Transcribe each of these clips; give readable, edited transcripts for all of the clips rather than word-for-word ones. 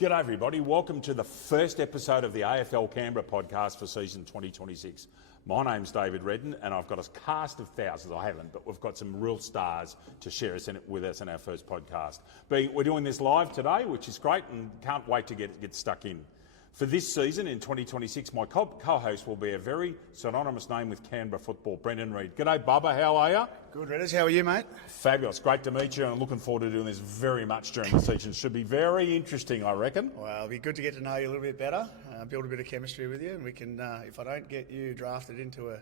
G'day everybody, welcome to the first episode of the AFL Canberra Podcast for season 2026. My name's David Redden and I've got a cast of thousands, I haven't, but we've got some real stars to share with us in our first podcast. We're doing this live today, which is great, and can't wait to get stuck in. For this season in 2026, my co-host will be a very synonymous name with Canberra football, Brendan Reid. G'day Bubba, how are you? Good, Redders. How are you, mate? Fabulous. Great to meet you, and I'm looking forward to doing this very much during the season. Should be very interesting, I reckon. Well, it'll be good to get to know you a little bit better, build a bit of chemistry with you, and we can, if I don't get you drafted into a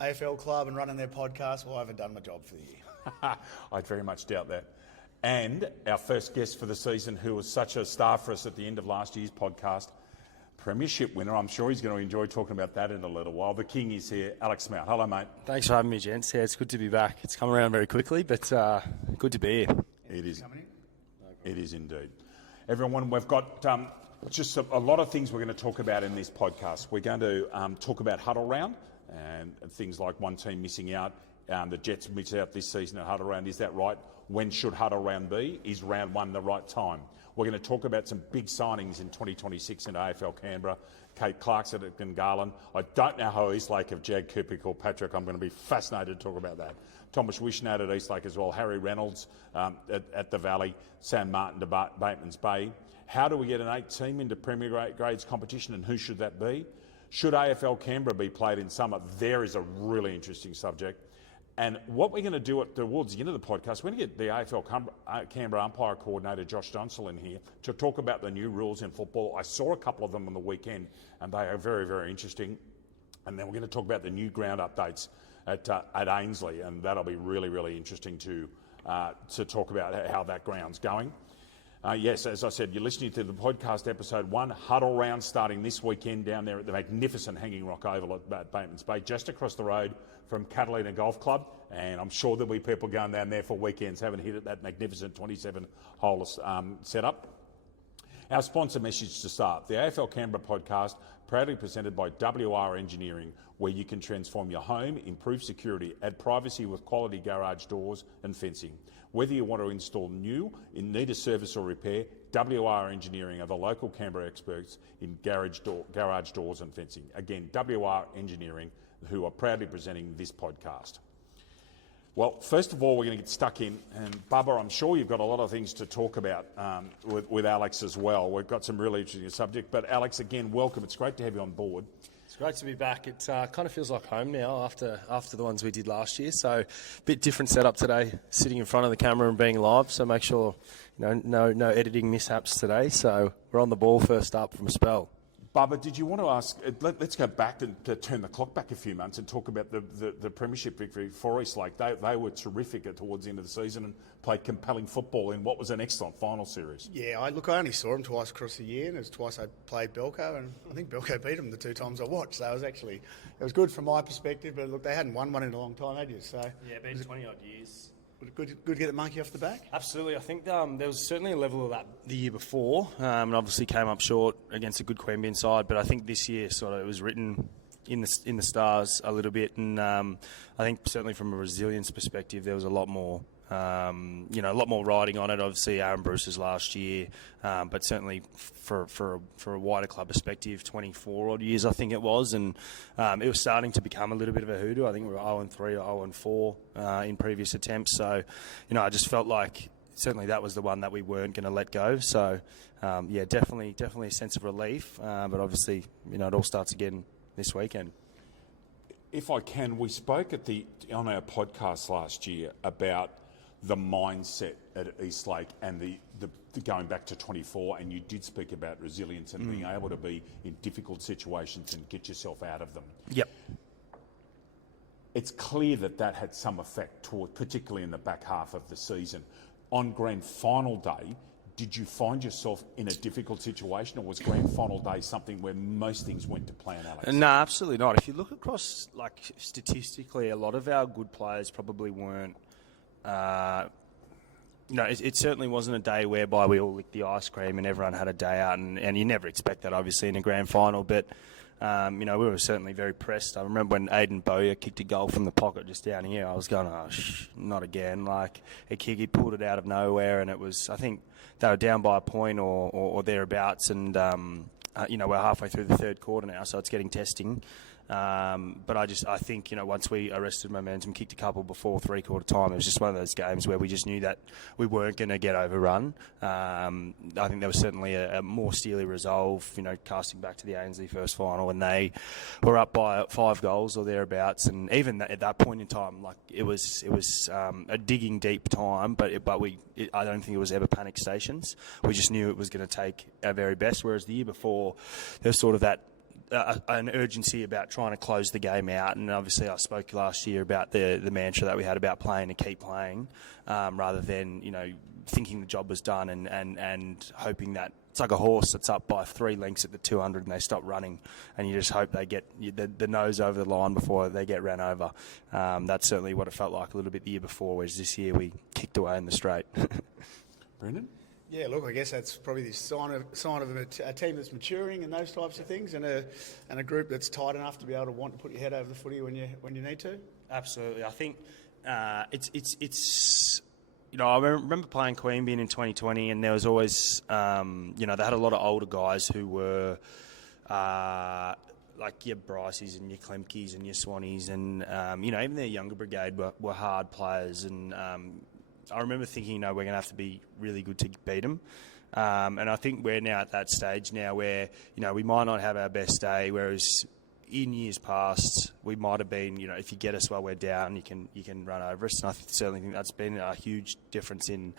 AFL club and running their podcast, well, I haven't done my job for the year. I very much doubt that. And our first guest for the season, who was such a star for us at the end of last year's podcast, Premiership winner. I'm sure he's going to enjoy talking about that in a little while. The King is here, Alex Smout. Hello, mate. Thanks for having me, gents. Yeah, it's good to be back. It's come around very quickly, but good to be here. It is. It is indeed. Everyone, we've got just a lot of things we're going to talk about in this podcast. We're going to talk about Huddle Round and things like one team missing out. The Jets miss out this season at Huddle Round. Is that right? When should Huddle Round be? Is round one the right time? We're going to talk about some big signings in 2026 in AFL Canberra. Kate Clarkson at Gungahlin. I don't know how Eastlake have Jag Cooper Patrick. I'm going to be fascinated to talk about that. Thomas Wishnat at Eastlake as well. Harry Reynolds at the Valley. Sam Martin to Bateman's Bay. How do we get an 8 team into Premier Grades competition, and who should that be? Should AFL Canberra be played in summer? There is a really interesting subject. And what we're going to do towards the end of the podcast, we're going to get the AFL Canberra Umpire Coordinator Josh Dunstall in here to talk about the new rules in football. I saw a couple of them on the weekend and they are very, very interesting. And then we're going to talk about the new ground updates at Ainsley, and that'll be really, really interesting to talk about how that ground's going. Yes, as I said, you're listening to the podcast episode 1, Huddle Round, starting this weekend down there at the magnificent Hanging Rock Oval at Bateman's Bay, just across the road from Catalina Golf Club. And I'm sure there'll be people going down there for weekends, having hit at that magnificent 27-hole setup. Our sponsor message to start. The AFL Canberra Podcast, proudly presented by WR Engineering, where you can transform your home, improve security, add privacy with quality garage doors and fencing. Whether you want to install new, need a service or repair, WR Engineering are the local Canberra experts in garage doors and fencing. Again, WR Engineering, who are proudly presenting this podcast. Well, first of all, we're going to get stuck in, and Bubba, I'm sure you've got a lot of things to talk about with Alex as well. We've got some really interesting subject, but Alex, again, welcome. It's great to have you on board. It's great to be back. It kind of feels like home now after the ones we did last year. So a bit different setup today, sitting in front of the camera and being live. So make sure no editing mishaps today. So we're on the ball first up from a spell. Bubba, did you want to ask, let's go back to turn the clock back a few months and talk about the premiership victory for Eastlake. They were terrific towards the end of the season and played compelling football in what was an excellent final series. Yeah, I only saw them twice across the year, and it was twice I played Belco, and I think Belco beat them the 2 times I watched. So it was good from my perspective, but look, they hadn't won one in a long time, had you? So yeah, been 20-odd years. Good to get the monkey off the back? Absolutely. I think there was certainly a level of that the year before, and obviously came up short against a good Queanbeyan side. But I think this year sort of it was written in the stars a little bit, and I think certainly from a resilience perspective, there was a lot more. A lot more riding on it. Obviously, Aaron Bruce's last year, but certainly for a wider club perspective, 24 odd years I think it was, and it was starting to become a little bit of a hoodoo. I think we were 0-3 or 0-4 in previous attempts. So, I just felt like certainly that was the one that we weren't going to let go. So, definitely a sense of relief. But obviously, it all starts again this weekend. If I can, we spoke on our podcast last year about the mindset at Eastlake and the going back to 24, and you did speak about resilience and being able to be in difficult situations and get yourself out of them. Yep. It's clear that had some effect particularly in the back half of the season. On grand final day, did you find yourself in a difficult situation, or was grand final day something where most things went to plan, Alex? No, absolutely not. If you look across, statistically, a lot of our good players probably weren't. It certainly wasn't a day whereby we all licked the ice cream and everyone had a day out, and you never expect that, obviously, in a grand final. But We were certainly very pressed. I remember when Aiden Bowyer kicked a goal from the pocket just down here, I was going, not again. Like, a kick, he pulled it out of nowhere, and it was, I think they were down by a point or thereabouts, and, we're halfway through the third quarter now, so it's getting testing. But I think, once we arrested momentum, kicked a couple before three-quarter time, it was just one of those games where we just knew that we weren't going to get overrun. I think there was certainly a more steely resolve, casting back to the Ainsley first final when they were up by 5 goals or thereabouts. And even at that point in time, like, it was a digging deep time, but I don't think it was ever panic stations. We just knew it was going to take our very best, whereas the year before, there was sort of that an urgency about trying to close the game out, and obviously I spoke last year about the mantra that we had about playing to keep playing, rather than thinking the job was done and hoping that it's like a horse that's up by 3 lengths at the 200 and they stop running, and you just hope they get the nose over the line before they get ran over. That's certainly what it felt like a little bit the year before, whereas this year we kicked away in the straight. Brendan? Yeah, look, I guess that's probably the sign of a team that's maturing and those types of things, and a group that's tight enough to be able to want to put your head over the footy when you need to. Absolutely, I think it's. I remember playing Queanbeyan in 2020, and there was always, they had a lot of older guys who were like your Bryces and your Klemkes and your Swannies, and even their younger brigade were hard players, and I remember thinking, we're going to have to be really good to beat them. And I think we're now at that stage now where, we might not have our best day, whereas in years past, we might have been, if you get us while we're down, you can run over us. And I certainly think that's been a huge difference in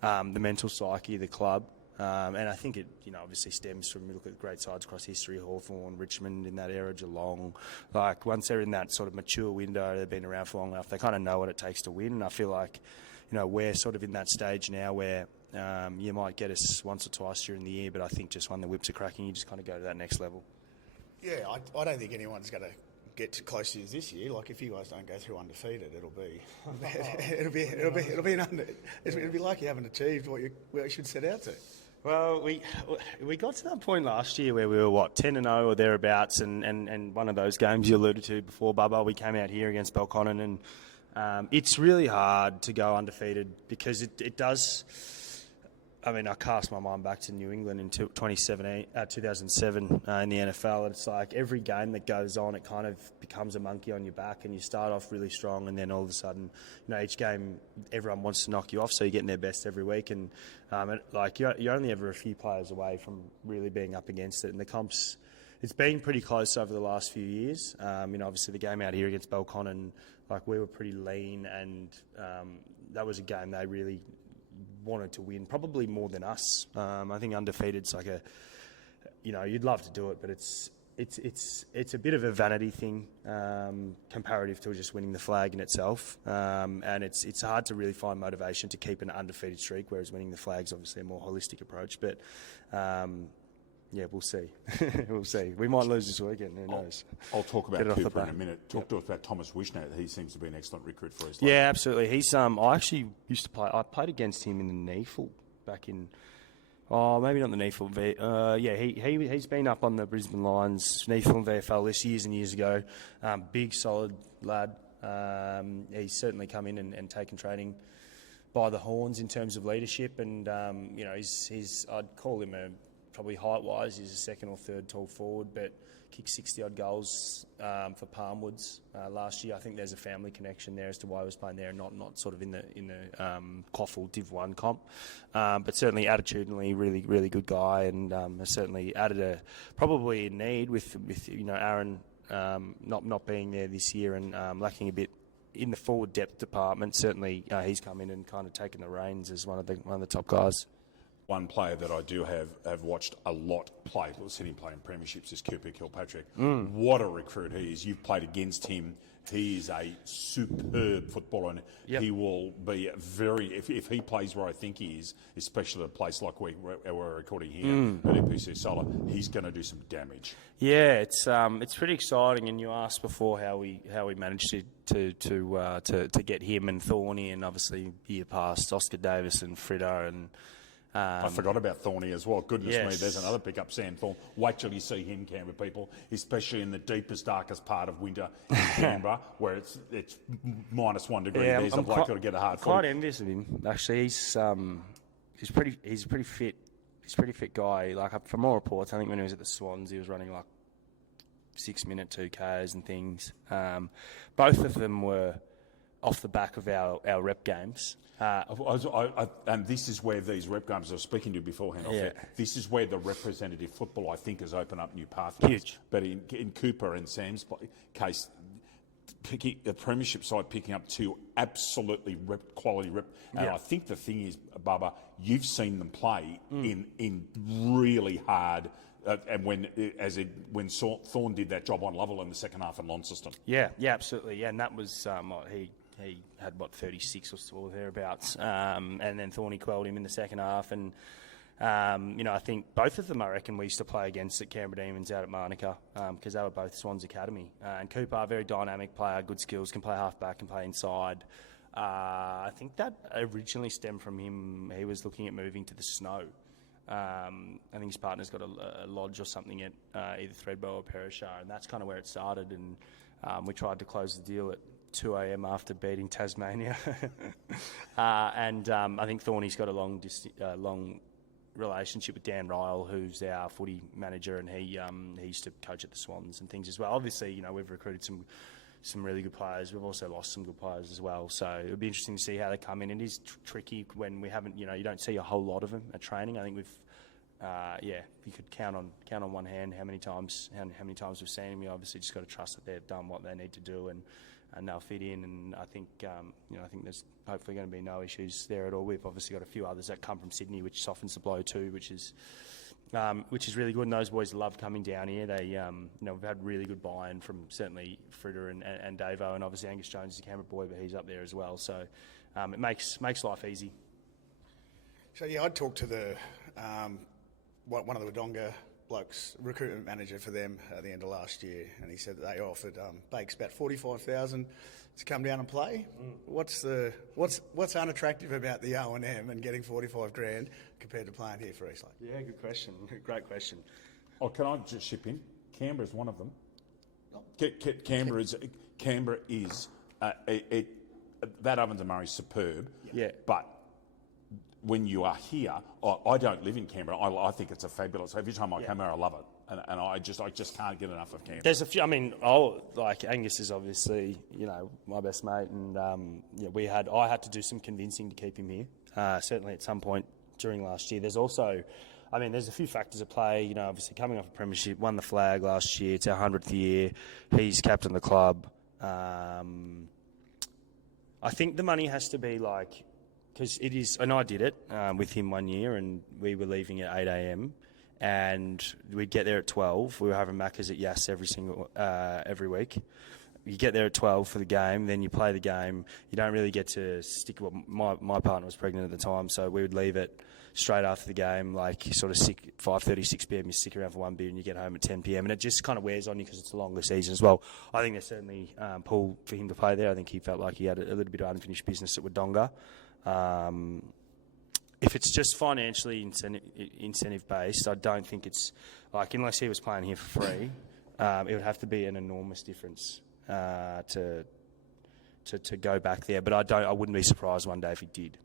the mental psyche of the club. And I think it, obviously stems from, we look at great sides across history, Hawthorn, Richmond in that era, Geelong. Like, once they're in that sort of mature window, they've been around for long enough, they kind of know what it takes to win. And I feel like, we're sort of in that stage now where you might get us once or twice during the year, but I think just when the whips are cracking, you just kind of go to that next level. Yeah, I don't think anyone's going to get close to this year. Like, if you guys don't go through undefeated, it'll be like you haven't achieved what you should set out to. Well, we got to that point last year where we were 10-0 or thereabouts, and one of those games you alluded to before, Bubba, we came out here against Belconnen, and it's really hard to go undefeated because it does. I mean, I cast my mind back to New England in 2007 in the NFL. And it's like every game that goes on, it kind of becomes a monkey on your back, and you start off really strong, and then all of a sudden, each game everyone wants to knock you off, so you're getting their best every week, and you're only ever a few players away from really being up against it. And the comps, it's been pretty close over the last few years. Obviously the game out here against Belconnen, we were pretty lean, and that was a game they really wanted to win, probably more than us. I think undefeated's like you'd love to do it, but it's a bit of a vanity thing, comparative to just winning the flag in itself. And it's hard to really find motivation to keep an undefeated streak, whereas winning the flag's obviously a more holistic approach. But yeah, we'll see. We'll see. We might lose this weekend. Who knows? I'll talk about Cooper in a minute. Talk to us about Thomas Wishner. He seems to be an excellent recruit for us. Yeah, absolutely. He's I actually used to play. I played against him in the NEAFL back in. Oh, maybe not the NEAFL. He's been up on the Brisbane Lions, NEAFL and VFL this years and years ago. Big, solid lad. He's certainly come in and taken training by the horns in terms of leadership, and he's I'd call him probably height-wise, he's a second or third tall forward, but kicked 60-odd goals for Palmwoods last year. I think there's a family connection there as to why he was playing there and not sort of in the Quaffle Div 1 comp. But certainly attitudinally, really, really good guy, and has certainly added probably a need with Aaron not being there this year and lacking a bit in the forward depth department. Certainly he's come in and kind of taken the reins as one of the top guys. One player that I do have watched a lot play, we've seen him play in premierships, is Cooper Kilpatrick. What a recruit he is. You've played against him. He is a superb footballer, and he will be if he plays where I think he is, especially at a place like we're recording here at NPC Solar, he's going to do some damage. Yeah, it's pretty exciting. And you asked before how we managed to get him and Thorny, and obviously year past Oscar Davis and Frida and I forgot about Thorny as well. Goodness me, Yes. there's another pickup, Sandthorn. Wait till you see him, Canberra people, especially in the deepest, darkest part of winter in Canberra, where it's -1 degree. Yeah, There's a I'm bloke quite- that'll get a hard quite footy. envious of him. Actually, he's a pretty fit. He's a pretty fit guy. Like from all reports, I think when he was at the Swans, he was running like 6-minute 2Ks and things. Both of them were off the back of our rep games. And this is where these rep games I was speaking to you beforehand. Yeah. This is where the representative football, I think, has opened up new pathways. Huge. But in Cooper and Sam's case, the premiership side picking up 2 absolutely quality rep. And Yeah. I think the thing is, Bubba, you've seen them play in really hard. And when Thorne did that job on Lovell in the second half in Launceston. Yeah, absolutely. Yeah, and that was he had 36 or so thereabouts, and then Thorny quelled him in the second half. And I think both of them, I reckon, we used to play against at Canberra Demons out at Manuka because they were both Swans Academy. And Cooper, very dynamic player, good skills, can play half back, can play inside. I think that originally stemmed from him. He was looking at moving to the Snow. I think his partner's got a lodge or something at either Thredbo or Perisher, and that's kind of where it started. And we tried to close the deal at 2 a.m. after beating Tasmania. I think Thorny's got a long relationship with Dan Ryle, who's our footy manager, and he used to coach at the Swans and things as well. Obviously, we've recruited some really good players. We've also lost some good players as well. So it'll be interesting to see how they come in. It is tricky when we haven't, you don't see a whole lot of them at training. I think we've, you could count on one hand how many times we've seen them. You obviously just got to trust that they've done what they need to do and they'll fit in. And I think, I think there's hopefully going to be no issues there at all. We've obviously got a few others that come from Sydney, which softens the blow too, which is really good. And those boys love coming down here. They, we've had really good buy-in from certainly Fritter and Davo, and obviously Angus Jones is a Canberra boy, but he's up there as well. So it makes life easy. So yeah, I talked to the one of the Wodonga blokes, recruitment manager for them at the end of last year, and he said that they offered Bakes about 45,000 to come down and play. What's unattractive about the O&M and getting 45 grand compared to playing here for Eastlake? Yeah, good question. Great question. Oh, can I just chip in? Canberra's one of them. Canberra is that Ovens and Murray's superb. Yeah. But when you are here, I don't live in Canberra. I think it's a fabulous. Every time I come here, I love it, and I just can't get enough of Canberra. There's a few. I mean, like Angus is obviously my best mate, and I had to do some convincing to keep him here. Certainly at some point during last year. There's also, there's a few factors at play. Obviously coming off a premiership, won the flag last year. It's our 100th year. He's captain of the club. I think the money has to be like. Because it is, and I did it with him one year, and we were leaving at 8 a.m. and we'd get there at 12. We were having Maccas at Yass every week. You get there at 12 for the game, then you play the game. You don't really get to stick. Well, my partner was pregnant at the time, so we would leave it straight after the game, like sort of 5:30, 6 p.m. You stick around for one beer and you get home at 10 p.m. and it just kind of wears on you because it's a longer season as well. I think there's certainly pull for him to play there. I think he felt like he had a little bit of unfinished business at Wodonga. If it's just financially incentive based, I don't think it's like, unless he was playing here for free, it would have to be an enormous difference to go back there. But I wouldn't be surprised one day if he did.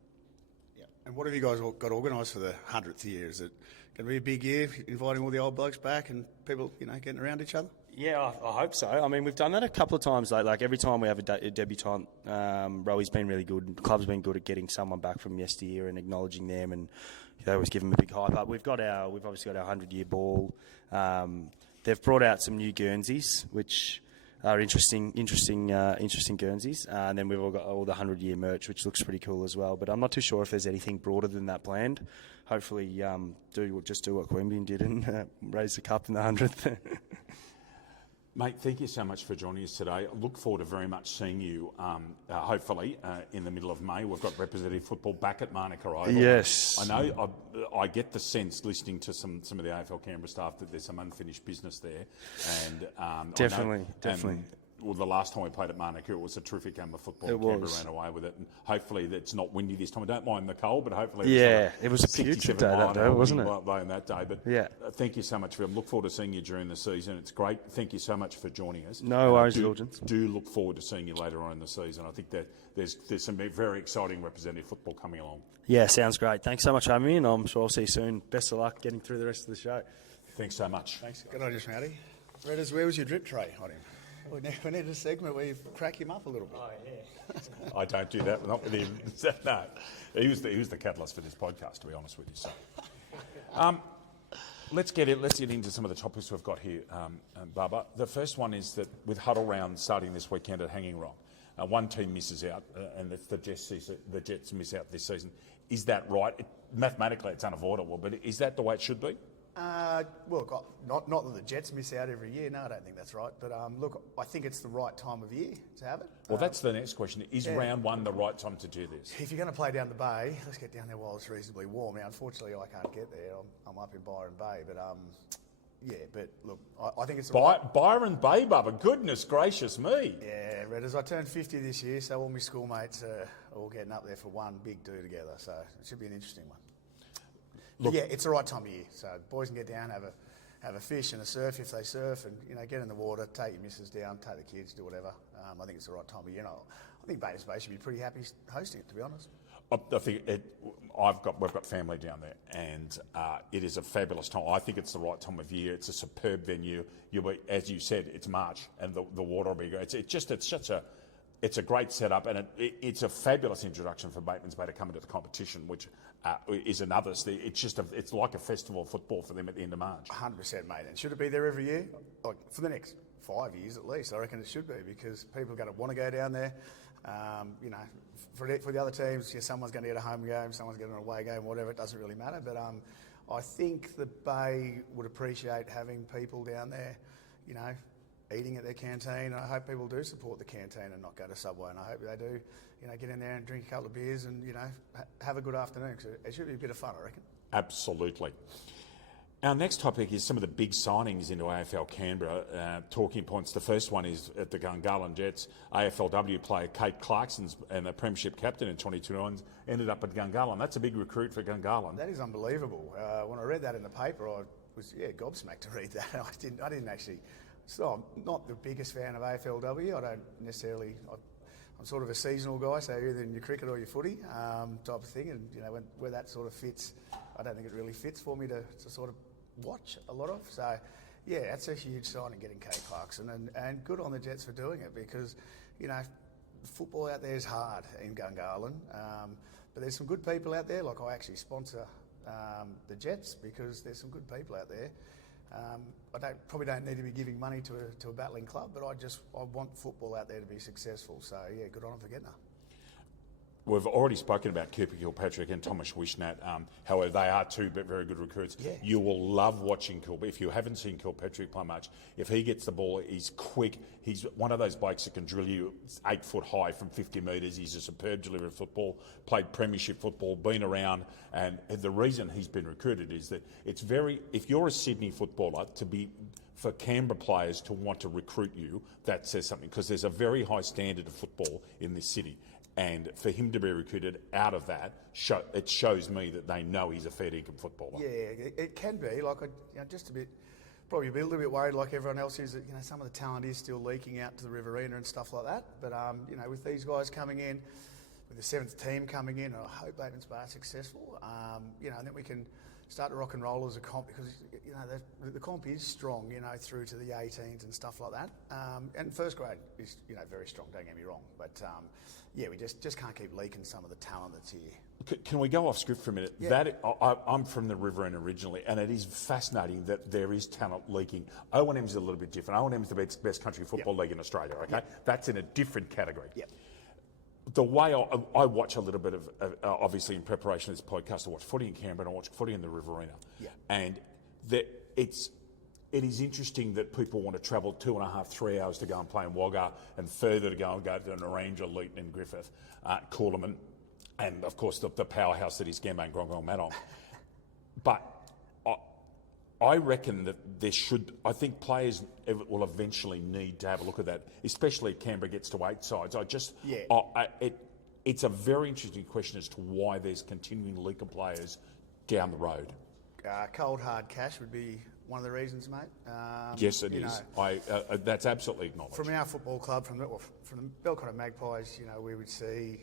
Yeah. And what have you guys got organised for the 100th year? Is it going to be a big year, inviting all the old blokes back and people, getting around each other? Yeah, I hope so. I mean, we've done that a couple of times. Like every time we have a debutant, Rowy's been really good. The club's been good at getting someone back from yesteryear and acknowledging them, and they always give them a big hype up. We've obviously got our 100-year ball. They've brought out some new Guernseys, which are interesting Guernseys, and then we've all got all the 100-year merch, which looks pretty cool as well. But I'm not too sure if there's anything broader than that planned. Hopefully, do what Queanbeyan did and raise the cup in the 100th. Mate, thank you so much for joining us today. I look forward to very much seeing you, hopefully, in the middle of May. We've got representative football back at Manuka Oval. Yes. I know, I get the sense, listening to some of the AFL Canberra staff, that there's some unfinished business there. And Definitely. the last time we played at Manuka, it was a terrific game of football. It Canberra was. ran away with it, and hopefully it's not windy this time. I don't mind the cold, but hopefully it was a putrid day that day, wasn't it? On that day, but thank you so much for. Look forward to seeing you during the season. It's great. Thank you so much for joining us. No worries, do look forward to seeing you later on in the season. I think that there's some very exciting representative football coming along. Yeah, sounds great. Thanks so much for having me, and I'm sure I'll see you soon. Best of luck getting through the rest of the show. Thanks so much. Thanks. Good on you, Smouty. Redders, where was your drip tray on him? We need a segment where you crack him up a little bit. Oh, yeah. I don't do that, not with him. No, he was the catalyst for this podcast, to be honest with you. So, let's get into some of the topics we've got here, Bubba. The first one is that with Huddle Round starting this weekend at Hanging Rock, one team misses out, and it's the Jets miss out this season. Is that right? Mathematically, it's unavoidable, but is that the way it should be? Well, not that the Jets miss out every year. No, I don't think that's right. But look, I think it's the right time of year to have it. Well, that's the next question. Is round one the right time to do this? If you're going to play down the bay, let's get down there while it's reasonably warm. Now, unfortunately, I can't get there. I'm up in Byron Bay, but but look, I think it's Byron Bay, Bubba. Goodness gracious me! Yeah, Redders. I turned 50 this year, so all my schoolmates are all getting up there for one big do together. So it should be an interesting one. Look, yeah, it's the right time of year. So boys can get down, have a fish and a surf if they surf, and get in the water, take your missus down, take the kids, do whatever. I think it's the right time of year. I think Baiters Bay should be pretty happy hosting it, to be honest. I think we've got family down there, and it is a fabulous time. I think it's the right time of year. It's a superb venue. As you said, it's March, and the water will be great. It's a great setup, and it's a fabulous introduction for Bateman's Bay to come into the competition, which is another. It's like a festival of football for them at the end of March. 100%, mate. And should it be there every year? Like for the next 5 years at least, I reckon it should be, because people are going to want to go down there. For the other teams, someone's going to get a home game, someone's getting an away game, whatever. It doesn't really matter. But I think the Bay would appreciate having people down there, eating at their canteen. And I hope people do support the canteen and not go to Subway. And I hope they do, get in there and drink a couple of beers and, have a good afternoon. Because it should be a bit of fun, I reckon. Absolutely. Our next topic is some of the big signings into AFL Canberra. Talking points. The first one is at the Gungahlin Jets. AFLW player Kate Clarkson's and the Premiership captain in 2021 ended up at Gungahlin. That's a big recruit for Gungahlin. That is unbelievable. When I read that in the paper, I was gobsmacked to read that. I didn't actually. So I'm not the biggest fan of AFLW. I don't necessarily. I'm sort of a seasonal guy, so either in your cricket or your footy type of thing. And where that sort of fits, I don't think it really fits for me to sort of watch a lot of. So yeah, that's a huge sign in getting Kate Clarkson, and good on the Jets for doing it, because football out there is hard in Gungahlin, but there's some good people out there. Like, I actually sponsor the Jets because there's some good people out there. I probably don't need to be giving money to a battling club, but I want football out there to be successful. So yeah, good on them for getting that. We've already spoken about Cooper Kilpatrick and Thomas Wishnat. However, they are two very good recruits. Yeah. You will love watching Kilpatrick. If you haven't seen Kilpatrick play much, if he gets the ball, he's quick. He's one of those blokes that can drill you 8 foot high from 50 metres. He's a superb deliverer of football, played premiership football, been around. And the reason he's been recruited is that if you're a Sydney footballer, for Canberra players to want to recruit you, that says something, because there's a very high standard of football in this city. And for him to be recruited out of that, it shows me that they know he's a fair dinkum footballer. Yeah, it can be. Like, just probably a little bit worried, like everyone else is, that some of the talent is still leaking out to the Riverina and stuff like that. But with these guys coming in, with the 7th team coming in, I hope Bateman's Bay are successful. And then we can start to rock and roll as a comp, because the comp is strong, through to the 18s and stuff like that. And first grade is very strong. Don't get me wrong, but we just can't keep leaking some of the talent that's here. Can we go off script for a minute? Yeah. I'm from the Riverina originally, and it is fascinating that there is talent leaking. O&M's a little bit different. O&M's the best country football league in Australia. Okay, that's in a different category. Yeah. The way I watch a little bit of, obviously in preparation of this podcast, I watch footy in Canberra and I watch footy in the Riverina. Yeah. And it is interesting that people want to travel 2.5, 3 hours to go and play in Wagga, and further to go to Narangba, Leeton and Griffith, Coolaman, and of course the powerhouse that is Gamba and Grongong Madong. But I reckon that I think players will eventually need to have a look at that, especially if Canberra gets to 8 sides. It's a very interesting question as to why there's continuing leak of players down the road. Cold hard cash would be one of the reasons, mate. Yes, it is. That's absolutely acknowledged. From our football club, from the Belconnen Magpies, we would see.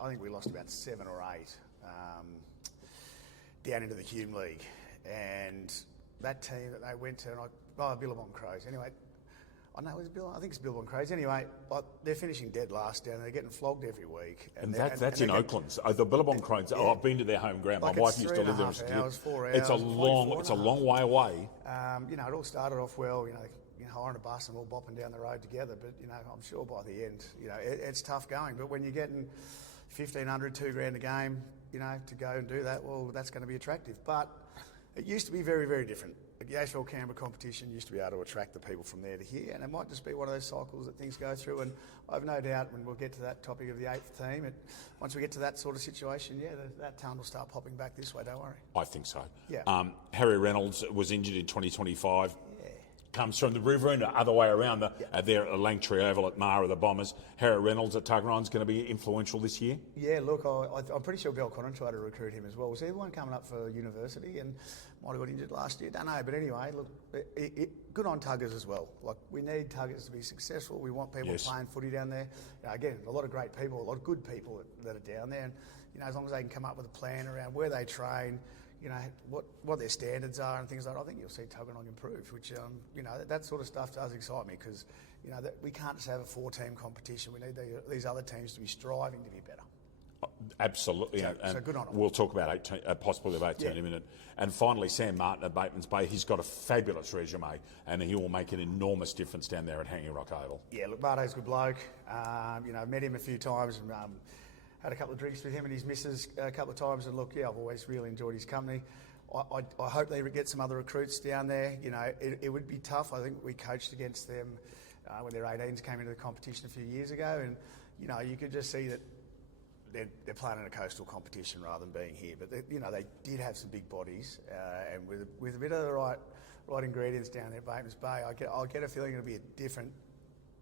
I think we lost about 7 or 8 down into the Hume League, and that team that they went to, Billabong Crows. Anyway, I think it's Billabong Crows. Anyway, they're finishing dead last down. They're getting flogged every week. And that's in Oakland. The Billabong Crows. Yeah. I've been to their home ground. Like my wife used to live there. 4 hours. It's a long way away. It all started off well. Hiring a bus and all bopping down the road together. But I'm sure by the end, it's tough going. But when you're getting $1,500, $2,000 a game, to go and do that, well, that's going to be attractive. But it used to be very, very different. The AFL Canberra competition used to be able to attract the people from there to here, and it might just be one of those cycles that things go through. And I've no doubt when we'll get to that topic of the 8th team, once we get to that sort of situation, that talent will start popping back this way, don't worry. I think so. Yeah. Harry Reynolds was injured in 2025. Comes from the river and the other way around there at Langtree Oval at Mara, the Bombers. Harry Reynolds at Tuggeran's going to be influential this year? Yeah, look, I'm pretty sure Belconnen tried to recruit him as well. Was he the one coming up for university and might have got injured last year? Don't know, but anyway, look, good on Tuggers as well. Like, we need Tuggers to be successful. We want people playing footy down there. Again, a lot of great people, a lot of good people that are down there. And, as long as they can come up with a plan around where they train, what their standards are and things like that, I think you'll see Tuggeranong improve, which, that sort of stuff does excite me because, that we can't just have a 4-team competition. We need these other teams to be striving to be better. Absolutely. So good on them. We'll talk about possibly about 18 in a minute. And finally, Sam Martin at Bateman's Bay, he's got a fabulous resume and he will make an enormous difference down there at Hanging Rock Oval. Yeah, look, Barto's a good bloke. Met him a few times and had a couple of drinks with him and his missus a couple of times, and look, I've always really enjoyed his company. I hope they get some other recruits down there. It would be tough. I think we coached against them when their 18s came into the competition a few years ago, and you could just see that they're playing in a coastal competition rather than being here. But they did have some big bodies, and with a bit of the right ingredients down there at Bateman's Bay, I get a feeling it'll be a different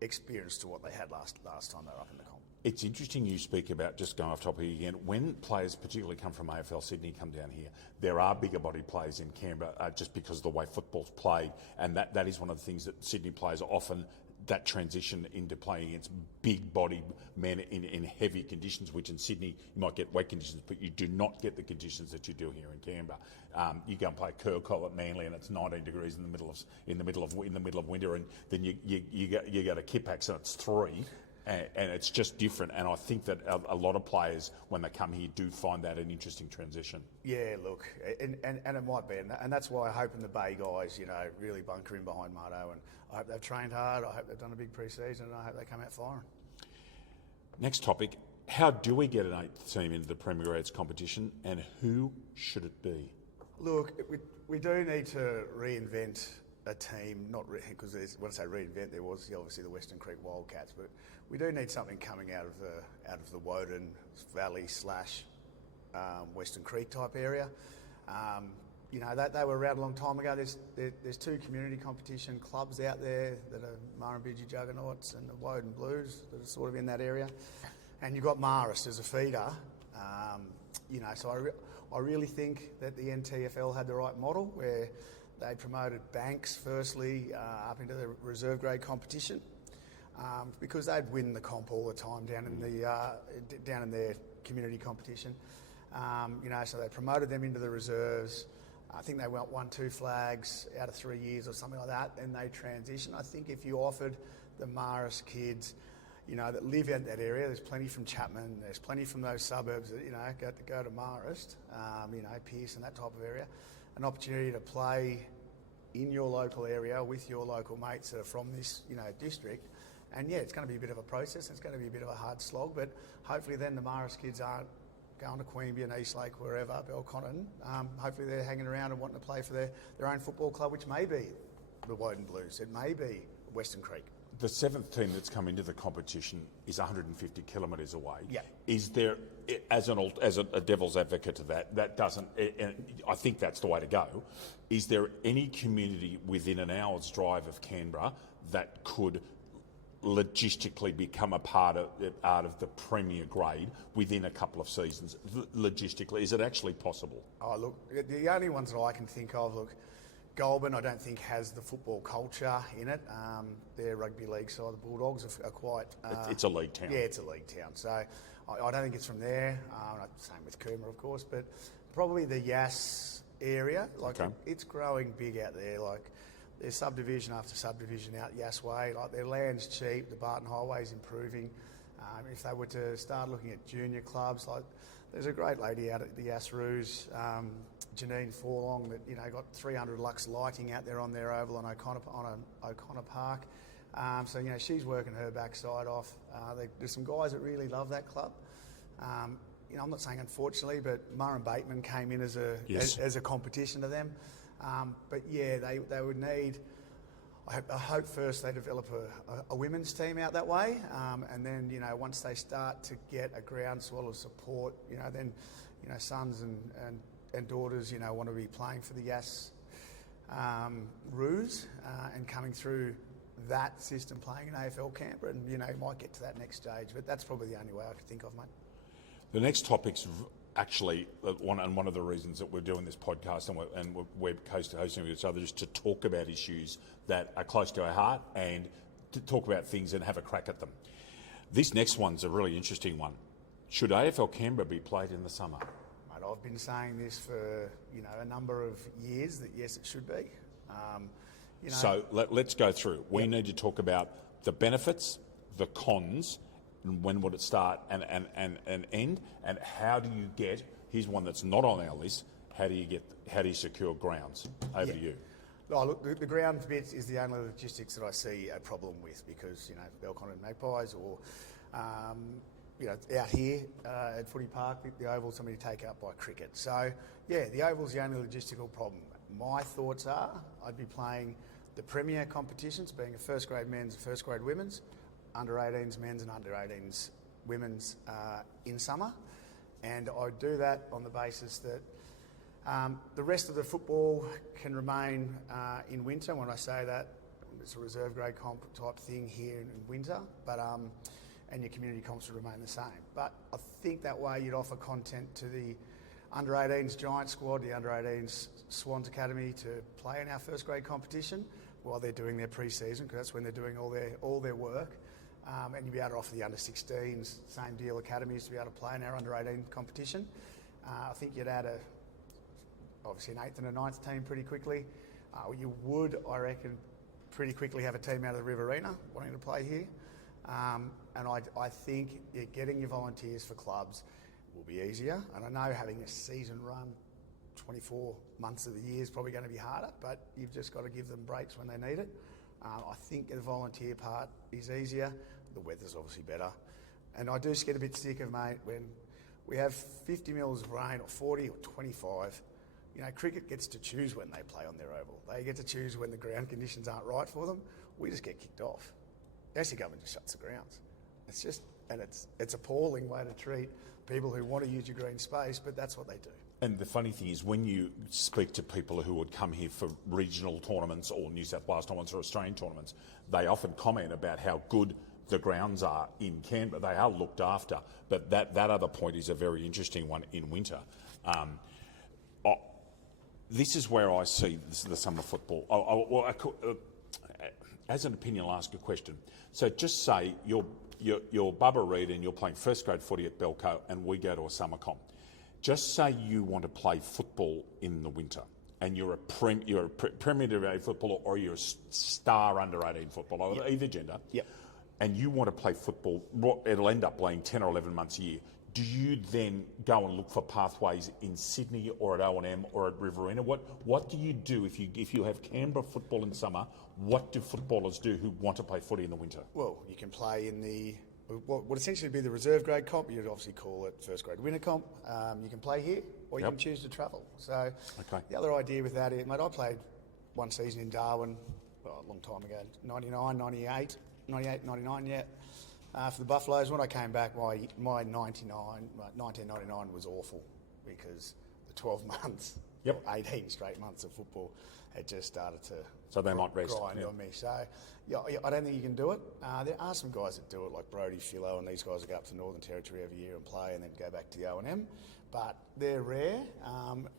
experience to what they had last time they were up in the comp. It's interesting you speak about, just going off topic again, when players particularly come from AFL Sydney come down here, there are bigger body players in Canberra just because of the way football's played, and that is one of the things that Sydney players often, that transition into playing against big body men in heavy conditions, which in Sydney you might get wet conditions, but you do not get the conditions that you do here in Canberra. You go and play Curl at Manly and it's 19 degrees in the middle of winter, and then you go to Kippax and it's 3. And it's just different, and I think that a lot of players, when they come here, do find that an interesting transition. Yeah, look, and it might be, and that's why I hope in the Bay guys, really bunker in behind Marto, and I hope they've trained hard, I hope they've done a big pre-season, and I hope they come out firing. Next topic, how do we get an 8th team into the Premier Grades competition, and who should it be? Look, we do need to reinvent a team, because when I say reinvent, there was obviously the Western Creek Wildcats, but we do need something coming out of the Woden Valley / Western Creek type area. They were around a long time ago. There's 2 community competition clubs out there that are Murrumbidgee Juggernauts and the Woden Blues that are sort of in that area, and you've got Marist as a feeder. So I really think that the NTFL had the right model where they promoted Banks firstly up into the reserve grade competition because they'd win the comp all the time down in their community competition. So they promoted them into the reserves. I think they won 2 flags out of 3 years or something like that, and they transitioned. I think if you offered the Marist kids, that live in that area, there's plenty from Chapman, there's plenty from those suburbs that go to Marist, Pearce and that type of area, an opportunity to play in your local area with your local mates that are from this, district. And it's going to be a bit of a process. It's going to be a bit of a hard slog, but hopefully then the Marist kids aren't going to Queanbeyan and Eastlake, wherever, Belconnen. Hopefully they're hanging around and wanting to play for their own football club, which may be the Woden Blues. It may be Western Creek. the seventh team that's come into the competition is 150 kilometres away. Yeah. Is there, as a devil's advocate to that doesn't, and I think that's the way to go. Is there any community within an hour's drive of Canberra that could logistically become a part of the premier grade within a couple of seasons? Logistically, is it actually possible? Oh, look, the only ones that I can think of, look, Goulburn, I don't think has the football culture in it. Their rugby league side, the Bulldogs, are quite... it's a league town. Yeah, it's a league town. So I don't think it's from there. Same with Coomera, of course, but probably the Yass area. It's growing big out there. Like, there's subdivision after subdivision out Yass Way. Like, their land's cheap. The Barton Highway's improving. If they were to start looking at junior clubs, like, there's a great lady out at the Yass Roos, Janine Forlong, that got 300 lux lighting out there on their oval on O'Connor Park. So she's working her backside off. There's some guys that really love that club. I'm not saying unfortunately, but Murray Bateman came in as a competition to them. But yeah, they would need. I hope first they develop a women's team out that way, and then once they start to get a groundswell of support, then sons and daughters want to be playing for the Yass Roos and coming through that system, playing in AFL Canberra, and might get to that next stage. But that's probably the only way I could think of, mate. The next topic's actually one of the reasons that we're doing this podcast and we're hosting with each other is to talk about issues that are close to our heart and to talk about things and have a crack at them. This next one's a really interesting one. Should AFL Canberra be played in the summer? Mate, I've been saying this for a number of years that yes, it should be. So let's go through. We need to talk about the benefits, the cons, and when would it start and end, and how do you get? Here's one that's not on our list. How do you secure grounds? Over to you. Oh, look, the ground bit is the only logistics that I see a problem with, because Belconnen Magpies or out here at Footy Park, the oval's something to take out by cricket. So yeah, the oval's the only logistical problem. My thoughts are I'd be playing the premier competitions, being a first grade men's, first grade women's, under 18s men's and under 18s women's in summer, and I'd do that on the basis that the rest of the football can remain in winter. When I say that, it's a reserve grade comp type thing here in winter, but and your community comps would remain the same. But I think that way you'd offer content to the under 18s Giant squad, the under 18s Swans Academy to play in our first grade competition while they're doing their pre-season, because that's when they're doing all their work. And you'd be able to offer the under 16s, same deal, academies to be able to play in our under 18 competition. I think you'd add obviously an 8th and a 9th team pretty quickly. You would, I reckon, pretty quickly have a team out of the Riverina wanting to play here. And I think getting your volunteers for clubs will be easier. And I know having a season run 24 months of the year is probably going to be harder, but you've just got to give them breaks when they need it. I think the volunteer part is easier. The weather's obviously better. And I do just get a bit sick of, mate, when we have 50 mils of rain or 40 or 25. Cricket gets to choose when they play on their oval. They get to choose when the ground conditions aren't right for them. We just get kicked off. The AFL government just shuts the grounds. It's just, and it's appalling way to treat people who want to use your green space, but that's what they do. And the funny thing is, when you speak to people who would come here for regional tournaments or New South Wales tournaments or Australian tournaments, they often comment about how good the grounds are in Canberra. They are looked after, but that other point is a very interesting one in winter. This is where I see the summer football. As an opinion, I'll ask a question. So just say you're Bubba Reid and you're playing first grade footy at Belco and we go to a summer comp. Just say you want to play football in the winter and you're a Premier Division footballer or you're a star under 18 footballer, either gender, and you want to play football, it'll end up playing 10 or 11 months a year. Do you then go and look for pathways in Sydney or at O&M or at Riverina? What do you do if you have Canberra football in summer? What do footballers do who want to play footy in the winter? Well, you can play in what would essentially be the reserve grade comp. You'd obviously call it first grade winter comp. You can play here or you can choose to travel. So the other idea with that is, mate, I played one season in Darwin a long time ago, 99, 98. 98, 99 yet. For the Buffaloes, when I came back, my 1999 was awful because the 12 months, 18 straight months of football had just started to grind on me. So, I don't think you can do it. There are some guys that do it, like Brodie, Philo, and these guys that go up to Northern Territory every year and play and then go back to the O&M. But they're rare,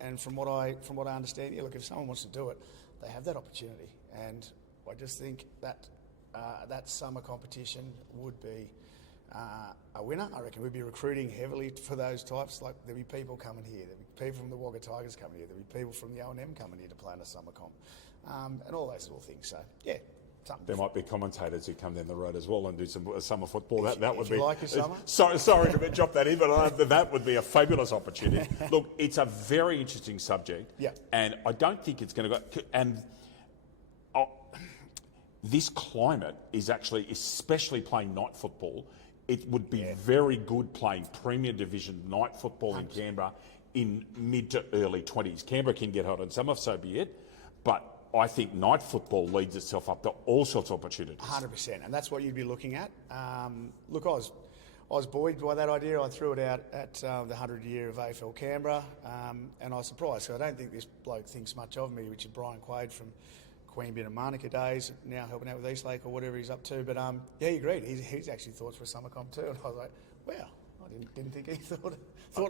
and from what I understand, look, if someone wants to do it, they have that opportunity. And I just think that that summer competition would be a winner. I reckon we'd be recruiting heavily for those types. Like, there'd be people coming here, there'd be people from the Wagga Tigers coming here, there'd be people from the O&M coming here to play in a summer comp, and all those little things. So, yeah. There might be commentators who come down the road as well and do some summer football. That would be. You like your summer? Sorry to drop that in, but that would be a fabulous opportunity. Look, it's a very interesting subject, and I don't think it's going to go. And this climate is actually, especially playing night football, it would be very good playing Premier Division night football in Canberra in mid to early 20s. Canberra can get hot in summer, so be it, but I think night football leads itself up to all sorts of opportunities. 100%, and that's what you'd be looking at. Look, I was buoyed by that idea. I threw it out at the 100 year of AFL Canberra, and I was surprised. So I don't think this bloke thinks much of me, which is Brian Quaid from Queanbeyan and Monica days, now helping out with Eastlake or whatever he's up to. But he agreed. He's actually thoughts for a summer comp too, and I was like, wow. I didn't think he thought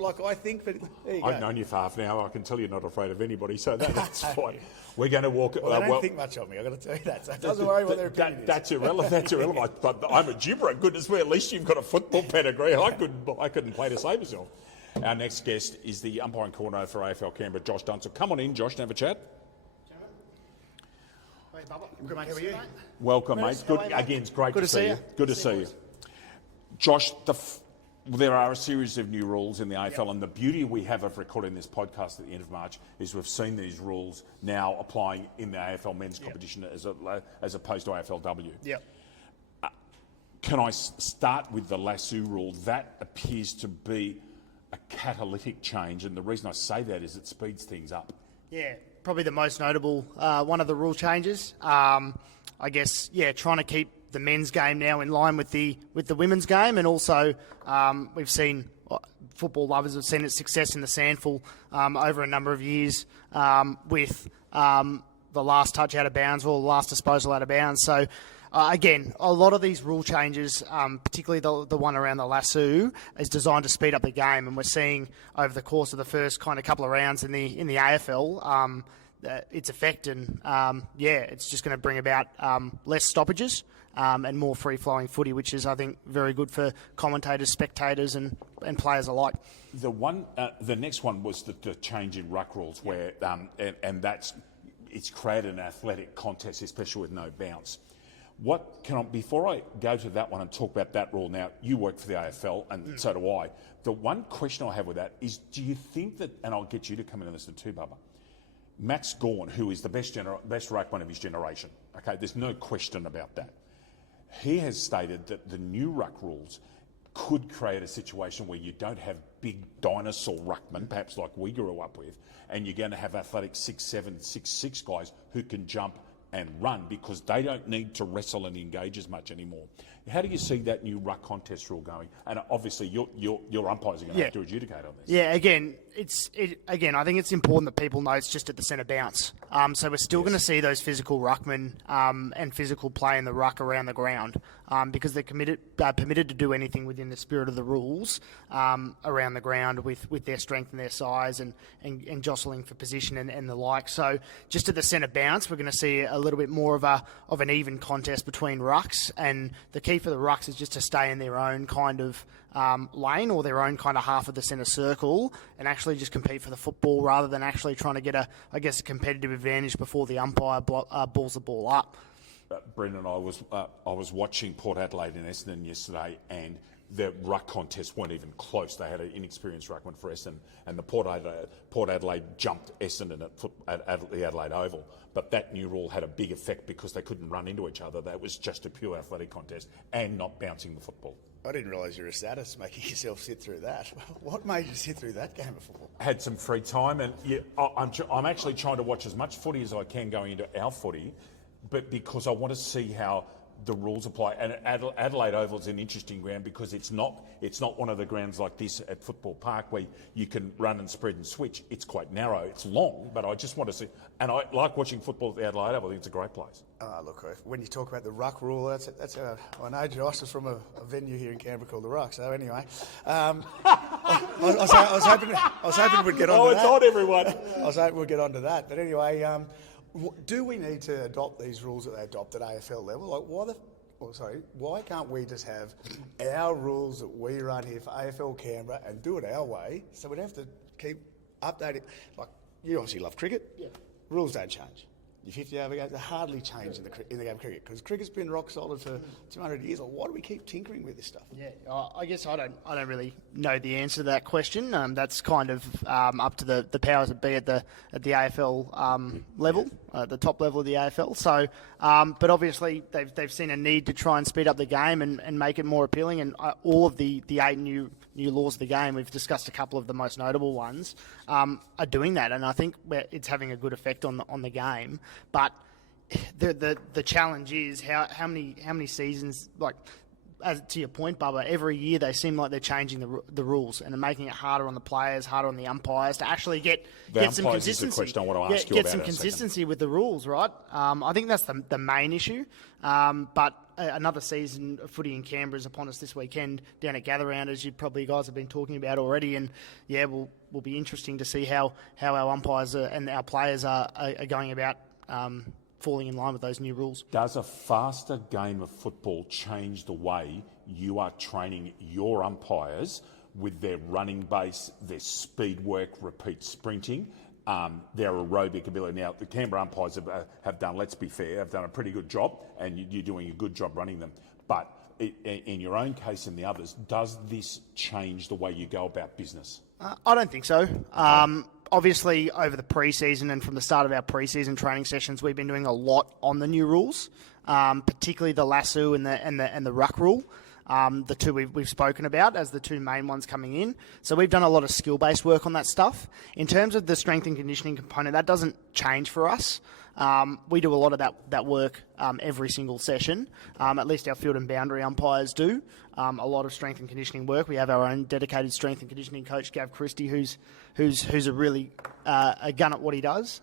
like I think, but there you go. I've known you for half an hour. I can tell you're not afraid of anybody, so that's fine. We're going to walk. Well, they don't think much of me. I've got to tell you that. So it doesn't worry what their opinion is. That's irrelevant. But I'm a gibber. Goodness me, at least you've got a football pedigree. I couldn't play to save myself. Our next guest is the umpiring coordinator for AFL Canberra, Josh Dunstall. Come on in, Josh, and have a chat. Hey, Bubba. Good, mate. How are you? Welcome, mate. Good. Again, it's great to see you. Good to see you. Josh, there are a series of new rules in the AFL, and the beauty we have of recording this podcast at the end of March is we've seen these rules now applying in the AFL men's competition as opposed to AFLW. Yep. Can I start with the lasso rule? That appears to be a catalytic change, and the reason I say that is it speeds things up. Yeah, probably the most notable one of the rule changes. I guess, trying to keep the men's game now in line with the women's game, and also we've seen football lovers have seen its success in the SANFL over a number of years with the last touch out of bounds or the last disposal out of bounds. So again, a lot of these rule changes, particularly the one around the lasso, is designed to speed up the game, and we're seeing over the course of the first kind of couple of rounds in the AFL its effect, and it's just going to bring about less stoppages. And more free-flowing footy, which is, I think, very good for commentators, spectators, and players alike. The next one was the change in ruck rules, where it's created an athletic contest, especially with no bounce. Before I go to that one and talk about that rule, now you work for the AFL, and so do I. The one question I have with that is, do you think that, and I'll get you to come in on this too, Bubba, Max Gawn, who is the best ruckman of his generation, okay, there's no question about that. He has stated that the new ruck rules could create a situation where you don't have big dinosaur ruckmen, perhaps like we grew up with, and you're going to have athletic 6'7", 6'6" guys who can jump and run because they don't need to wrestle and engage as much anymore. How do you see that new ruck contest rule going? And obviously your umpires are going to have to adjudicate on this. Yeah, again, I think it's important that people know it's just at the centre bounce. So we're still going to see those physical ruckmen and physical play in the ruck around the ground because they're permitted to do anything within the spirit of the rules around the ground with their strength and their size and jostling for position and the like. So just at the centre bounce, we're going to see a little bit more of an even contest between rucks, and the key for the rucks is just to stay in their own kind of lane or their own kind of half of the centre circle and actually just compete for the football rather than actually trying to get a competitive advantage before the umpire balls the ball up. Brendan, I was watching Port Adelaide and Essendon yesterday, and the ruck contests weren't even close. They had an inexperienced ruckman for Essendon, and the Port Adelaide jumped Essendon at the Adelaide Oval. But that new rule had a big effect because they couldn't run into each other. That was just a pure athletic contest and not bouncing the football. I didn't realise you were a sadist making yourself sit through that. What made you sit through that game of football? Had some free time, and I'm actually trying to watch as much footy as I can going into our footy, but because I want to see how the rules apply. And Adelaide Oval is an interesting ground because it's not one of the grounds like this at Football Park where you can run and spread and switch. It's quite narrow. It's long, but I just want to see. And I like watching football at the Adelaide Oval. I think it's a gregreat place. Look, when you talk about the ruck rule, that's I know Josh is from a venue here in Canberra called the Ruck. So anyway, I was hoping we'd get on to that. Oh, it's on, everyone. I was hoping we'd get on to that. But anyway, do we need to adopt these rules that they adopt at AFL level? Like, why can't we just have our rules that we run here for AFL Canberra and do it our way? So we don't have to keep updating. Like, you obviously love cricket. Yeah. Rules don't change. Your 50-over games, they hardly change in the game of cricket because cricket's been rock solid for 200 years. Like, why do we keep tinkering with this stuff? Yeah, I guess I don't really know the answer to that question. That's kind of up to the powers that be at the AFL level, the top level of the AFL. So, but obviously they've seen a need to try and speed up the game and make it more appealing. And all of the 8 new laws of the game, we've discussed a couple of the most notable ones, are doing that, and I think it's having a good effect on the game. But the challenge is how many seasons, like, as to your point, Bubba, every year they seem like they're changing the rules and making it harder on the players, harder on the umpires to actually get some consistency. Is the question I want to ask you get about some consistency with the rules, right? I think that's the main issue. But another season of footy in Canberra is upon us this weekend down at Gather Round, as you probably guys have been talking about already. And yeah, will be interesting to see how our umpires and our players are going about falling in line with those new rules. Does a faster game of football change the way you are training your umpires with their running base, their speed work, repeat sprinting, their aerobic ability? Now, the Canberra umpires have done, let's be fair, have done a pretty good job, and you're doing a good job running them. But in your own case and the others, does this change the way you go about business? I don't think so. Obviously, over the pre-season and from the start of our pre-season training sessions, we've been doing a lot on the new rules, particularly the lasso and the ruck rule. The two we've spoken about as the two main ones coming in. So we've done a lot of skill-based work on that stuff. In terms of the strength and conditioning component, that doesn't change for us. We do a lot of that work every single session. At least our field and boundary umpires do. A lot of strength and conditioning work. We have our own dedicated strength and conditioning coach, Gav Christie, who's a really a gun at what he does.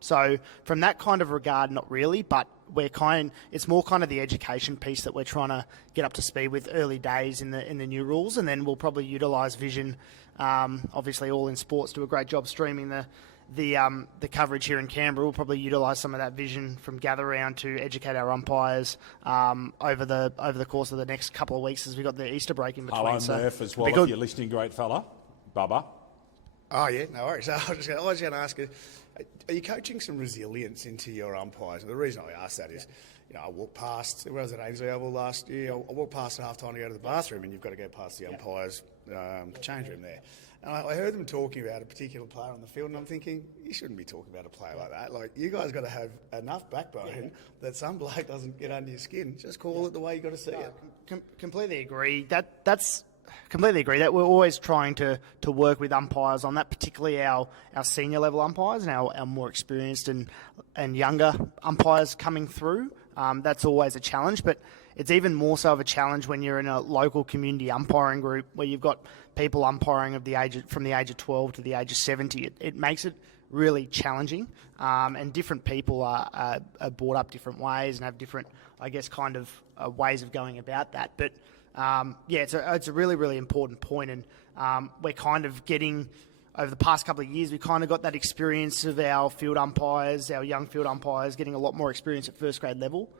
So from that kind of regard, not really, but it's more kind of the education piece that we're trying to get up to speed with early days in the new rules, and then we'll probably utilise vision. Obviously, All In Sports do a great job streaming the coverage here in Canberra. We'll probably utilise some of that vision from Gather Round to educate our umpires over the course of the next couple of weeks as we got the Easter break in between. Hello, Murph, as well, if you're listening, great fella. Bubba. Oh, yeah, no worries. I was going to ask you, are you coaching some resilience into your umpires? And the reason I ask that is, I walked past, where was it, Ainsley Oval last year, I walked past at half-time to go to the bathroom, and you've got to go past the umpires' change room there. And I heard them talking about a particular player on the field, and I'm thinking, you shouldn't be talking about a player like that. Like, you guys got to have enough backbone that some bloke doesn't get under your skin. Just call it the way you got to see it. Completely agree. That's completely agree that we're always trying to work with umpires on that, particularly our senior level umpires and our more experienced and younger umpires coming through. That's always a challenge, but it's even more so of a challenge when you're in a local community umpiring group where you've got people umpiring from the age of 12 to the age of 70. It makes it really challenging, and different people are brought up different ways and have different, I guess, kind of ways of going about that. But it's a really, really important point, and we're kind of getting, over the past couple of years, we kind of got that experience of our field umpires, our young field umpires, getting a lot more experience at first grade level,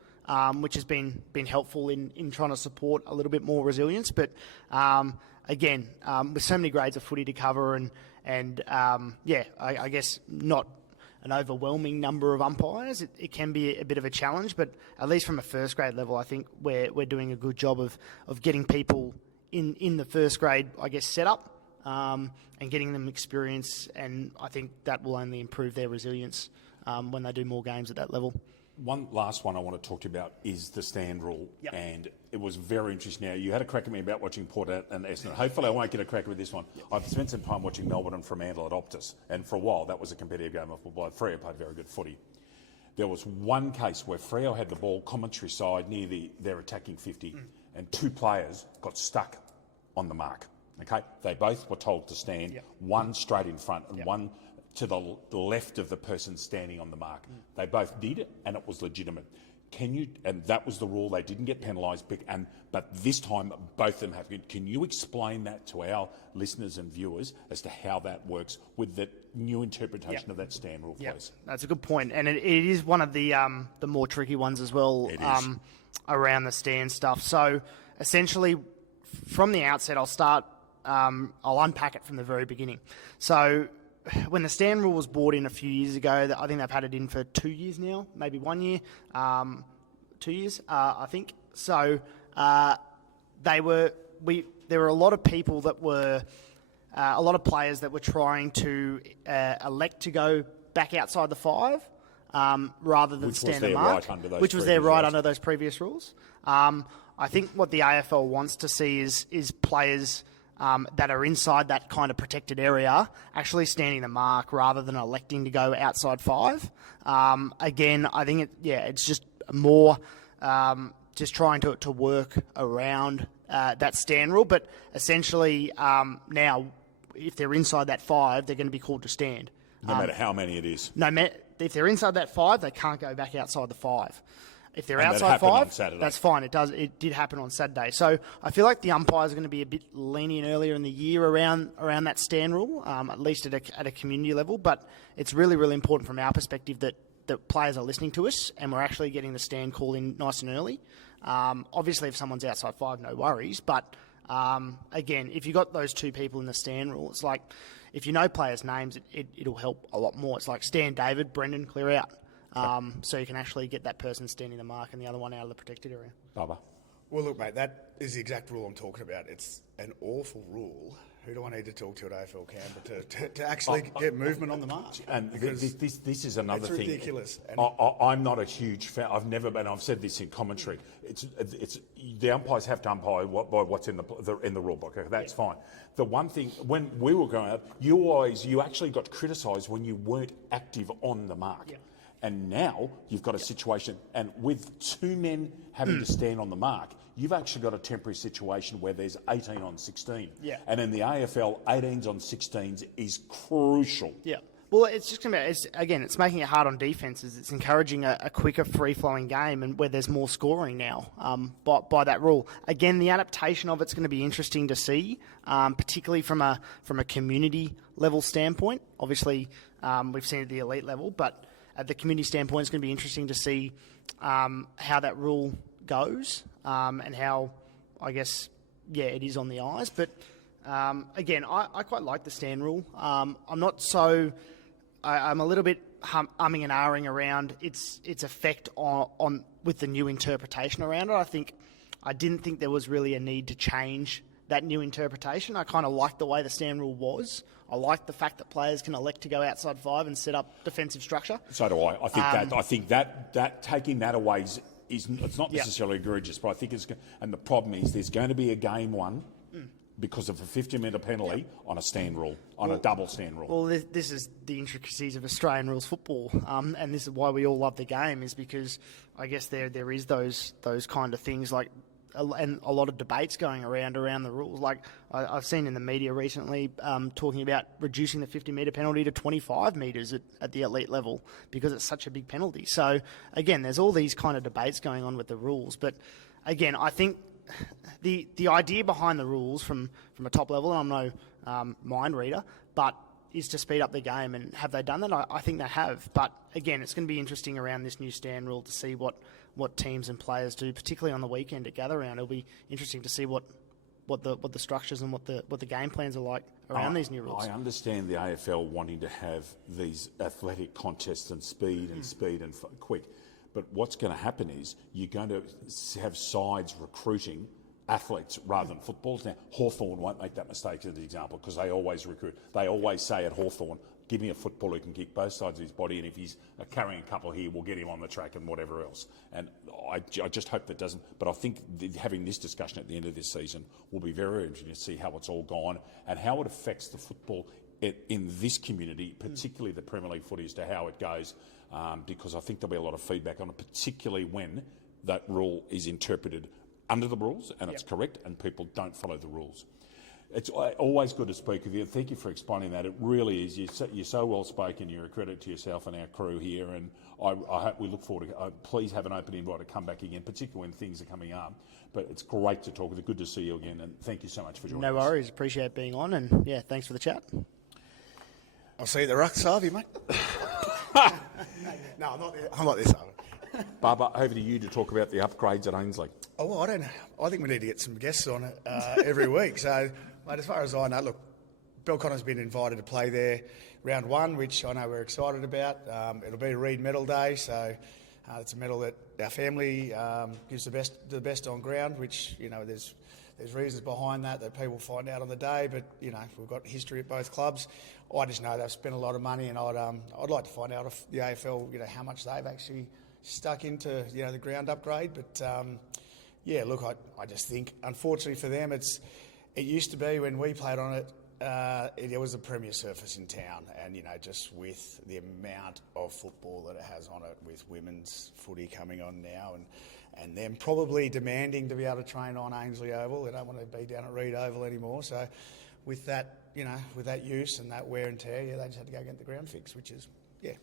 which has been helpful in trying to support a little bit more resilience. But again, with so many grades of footy to cover, and I guess not an overwhelming number of umpires, it can be a bit of a challenge. But at least from a first grade level, I think we're doing a good job of getting people in the first grade, I guess, set up, and getting them experience, and I think that will only improve their resilience when they do more games at that level. One last one I want to talk to you about is the stand rule, and it was very interesting. Now, you had a crack at me about watching Port and Essendon. Hopefully I won't get a crack with this one. I've spent some time watching Melbourne and Fremantle at Optus, and for a while that was a competitive game of football. Freo played very good footy. There was one case where Freo had the ball commentary side near their attacking 50 and 2 players got stuck on the mark. Okay, they both were told to stand, one straight in front and one to the left of the person standing on the mark. They both did, and it was legitimate. And that was the rule. They didn't get penalised, but this time both of them have. Can you explain that to our listeners and viewers as to how that works with the new interpretation of that stand rule, please? That's a good point, and it is one of the more tricky ones as well. It is. Around the stand stuff. So essentially, from the outset, I'll unpack it from the very beginning. So when the stand rule was brought in a few years ago, I think they've had it in for 2 years now, maybe 1 year, 2 years, I think. So there were a lot of people that were, a lot of players that were trying to elect to go back outside the 5 rather than stand the mark, which was their right under those previous rules. I think what the AFL wants to see is players that are inside that kind of protected area actually standing the mark rather than electing to go outside 5. Again, I think it's just more just trying to work around that stand rule. But essentially now, if they're inside that 5, they're going to be called to stand. No matter how many it is. If they're inside that 5, they can't go back outside the 5. If they're And outside 5, Saturday. that's fine. It did happen on Saturday. So I feel like the umpires are going to be a bit lenient earlier in the year around that stand rule, at least at a community level. But it's really, really important from our perspective that players are listening to us and we're actually getting the stand call in nice and early. Obviously, if someone's outside 5, no worries. But again, if you've got those 2 people in the stand rule, it's like if you know players' names, it'll help a lot more. It's like stand David, Brendan, clear out. So you can actually get that person standing the mark and the other one out of the protected area. Bubba. Well, look, mate, that is the exact rule I'm talking about. It's an awful rule. Who do I need to talk to at AFL Canberra to actually get movement on the mark? And this is another it's thing. It's ridiculous. I'm not a huge fan. I've never been. I've said this in commentary. It's the umpires have to umpire by what's in the rule book. Okay, that's fine. The one thing when we were growing up, you actually got criticised when you weren't active on the mark. Yeah. And now you've got a situation, and with 2 men having to stand on the mark, you've actually got a temporary situation where there's 18 on 16. Yeah. And in the AFL, 18s on 16s is crucial. Yeah. Well, it's just it's making it hard on defences. It's encouraging a quicker, free-flowing game, and where there's more scoring now by that rule. Again, the adaptation of it's going to be interesting to see, particularly from a community level standpoint. Obviously, we've seen it at the elite level, but at the community standpoint, it's going to be interesting to see how that rule goes and how, I guess, it is on the eyes. But again, I quite like the stand rule. I'm not so. I'm a little bit umming and ahhing around its effect on with the new interpretation around it. I didn't think there was really a need to change that new interpretation. I kind of liked the way the stand rule was. I like the fact that players can elect to go outside 5 and set up defensive structure. So do I. I think that taking that away is it's not necessarily egregious, but I think and the problem is there's going to be a game won because of a 50-metre penalty on a stand rule, a double stand rule. Well, this is the intricacies of Australian rules football, and this is why we all love the game, is because I guess there is those kind of things like. And a lot of debates going around the rules. Like I've seen in the media recently talking about reducing the 50-metre penalty to 25 metres at the elite level because it's such a big penalty. So, again, there's all these kind of debates going on with the rules. But, again, I think the idea behind the rules from a top level, and I'm no mind reader, but is to speed up the game. And have they done that? I think they have. But, again, it's going to be interesting around this new stand rule to see what teams and players do, particularly on the weekend at Gather Round. It'll be interesting to see what the structures and what the game plans are like around these new rules. I understand the AFL wanting to have these athletic contests and speed and quick, but what's going to happen is you're going to have sides recruiting athletes rather than footballers. Now, Hawthorn won't make that mistake as an example because they always recruit. They always say at Hawthorn, give me a footballer who can kick both sides of his body, and if he's carrying a couple here, we'll get him on the track and whatever else. And I just hope that doesn't. But I think having this discussion at the end of this season will be very interesting to see how it's all gone and how it affects the football in this community, particularly the Premier League footy, as to how it goes. because I think there'll be a lot of feedback on it, particularly when that rule is interpreted under the rules and it's correct and people don't follow the rules. It's always good to speak with you. Thank you for explaining that. It really is. You're so well spoken. You're a credit to yourself and our crew here. And I hope we look forward to please have an open invite to come back again, particularly when things are coming up. But it's great to talk with you. Good to see you again. And thank you so much for joining us. No worries. Appreciate being on. And yeah, thanks for the chat. I'll see you at the Ruck, Savvy, mate. No, I'm not this hard. Bubba, over to you to talk about the upgrades at Ainsley. Oh, well, I don't know. I think we need to get some guests on it every week. So, mate, as far as I know, look, Bill Connor's been invited to play there round 1, which I know we're excited about. It'll be a Reed Medal Day, so it's a medal that our family gives the best on ground, which, you know, there's reasons behind that people find out on the day, but, you know, we've got history at both clubs. I just know they've spent a lot of money, and I'd like to find out if the AFL, you know, how much they've actually stuck into, you know, the ground upgrade. But yeah, look, I just think, unfortunately for them, it used to be when we played on it, it was a premier surface in town, and, you know, just with the amount of football that it has on it, with women's footy coming on now, and them probably demanding to be able to train on Ainsley Oval. They don't want to be down at Reed Oval anymore. So with that, you know, with that use and that wear and tear, yeah, they just had to go get the ground fixed, which is, yeah,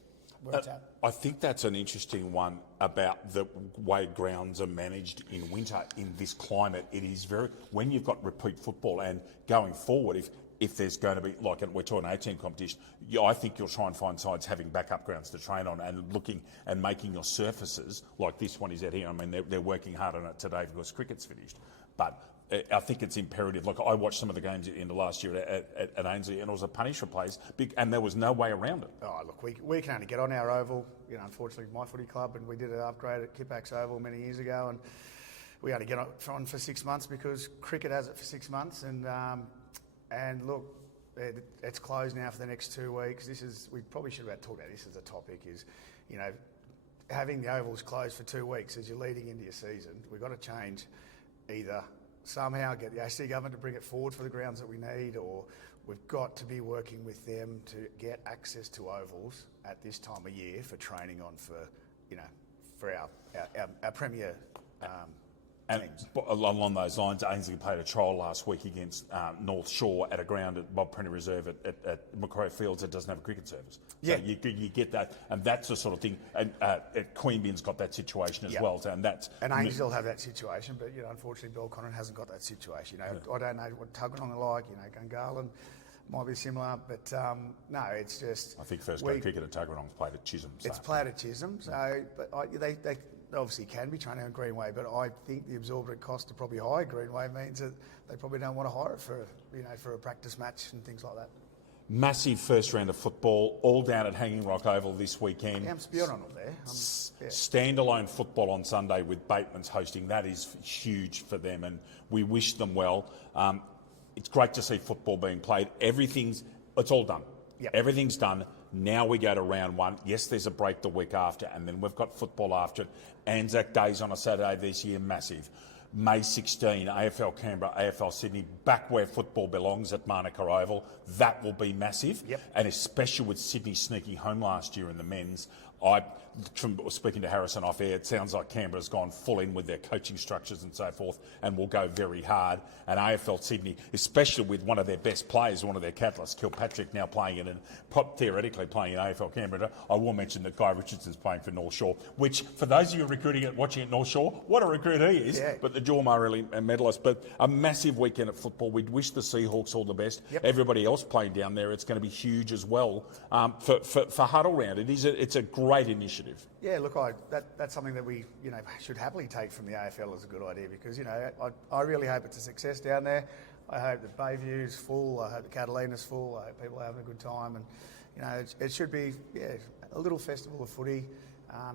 where it's at. I think that's an interesting one about the way grounds are managed in winter in this climate. It is when you've got repeat football and going forward, if there's going to be, like we're talking 18 competition, I think you'll try and find sides having backup grounds to train on and looking and making your surfaces, like this one is out here. I mean, they're working hard on it today because cricket's finished. But I think it's imperative. Like, I watched some of the games in the last year at Ainsley, and it was a punish for players, and there was no way around it. Oh, look, we can only get on our oval. You know, unfortunately, my footy club, and we did an upgrade at Kipax Oval many years ago, and we only get on for 6 months because cricket has it for 6 months, and look, it's closed now for the next 2 weeks. We probably should have talked about this as a topic. Is, you know, having the ovals closed for 2 weeks as you're leading into your season, we've got to change either. Somehow get the ACT government to bring it forward for the grounds that we need, or we've got to be working with them to get access to ovals at this time of year for training on for our premier teams. Along those lines, Ainsley played a trial last week against North Shore at a ground at Bob Prenner Reserve at Macquarie Fields that doesn't have a cricket service. So you get that, and that's the sort of thing. And Queanbeyan's got that situation as well. And Ainsley will have that situation, but, you know, unfortunately, Bill Connor hasn't got that situation. You know, I don't know what Tuggeranong are like. You know, Gungahlin might be similar, but no, it's just. I think first grade cricket at Tuggeranong's played at Chisholm. It's played at Chisholm, so but they obviously can be training on Greenway, but I think the absorbent cost are probably high. Greenway means that they probably don't want to hire it for a practice match and things like that. Massive first round of football, all down at Hanging Rock Oval this weekend. Yeah, I'm spewing on it there. Standalone football on Sunday with Bateman's hosting. That is huge for them, and we wish them well. It's great to see football being played. It's all done. Yep. Everything's done. Now we go to round 1. Yes, there's a break the week after, and then we've got football after it. Anzac Day's on a Saturday this year, massive. May 16, AFL Canberra, AFL Sydney, back where football belongs at Manuka Oval. That will be massive. Yep. And especially with Sydney sneaking home last year in the men's, from speaking to Harrison off air, it sounds like Canberra's gone full in with their coaching structures and so forth, and will go very hard. And AFL Sydney, especially with one of their best players, one of their catalysts, Kilpatrick, now playing it and theoretically playing in AFL Canberra. I will mention that Guy Richardson's playing for North Shore, which, for those of you recruiting it, watching at North Shore, what a recruit he is. Yeah. But the Joel Murray medalist. But a massive weekend of football. We'd wish the Seahawks all the best. Yep. Everybody else playing down there, it's going to be huge as well for Huddle Round. It's a great initiative. Yeah, look, that's something that we, you know, should happily take from the AFL as a good idea, because, you know, I really hope it's a success down there. I hope that Bayview's full. I hope the Catalina's full. I hope people are having a good time, and, you know, it should be a little festival of footy.